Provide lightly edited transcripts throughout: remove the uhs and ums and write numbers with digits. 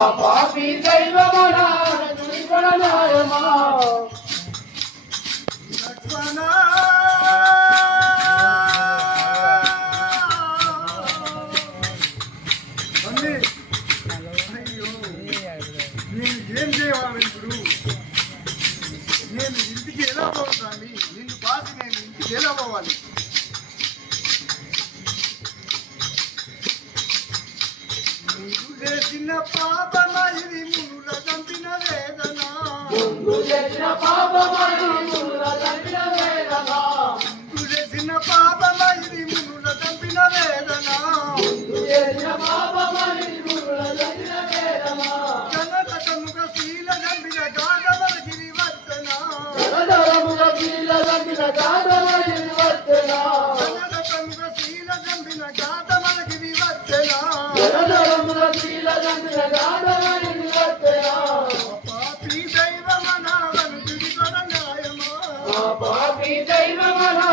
పాపి దైవమనా న్యాయమా లక్ష్మణ నేను ఏం చేయాలి ఇప్పుడు? నేను ఇంటికి ఎలా పోతాను? నిన్ను పాసి నేను ఇంటికి ఎలా పోవాలి? చేసిన పాపమైది మునుల చంపిన వేదన చేసిన పాపమైది మునుల చంపిన వేదన చేసిన పాపమైది మునుల చంపిన వేదన చేసిన పాపమైది మునుల చంపిన వేదన జనకముగ శీల చంపిన గాధవగిరి వర్తన జనకముగ శీల చంపిన గాధవగిరి వర్తన జనకముగ శీల చంపిన గాధవగిరి వర్తన పాపి దైవమనా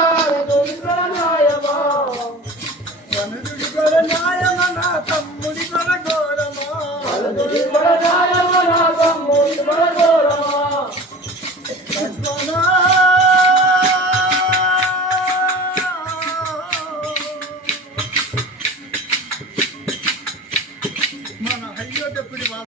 వనుడి కొర న్యాయమా తమ్ముడి కొర ఘోరమా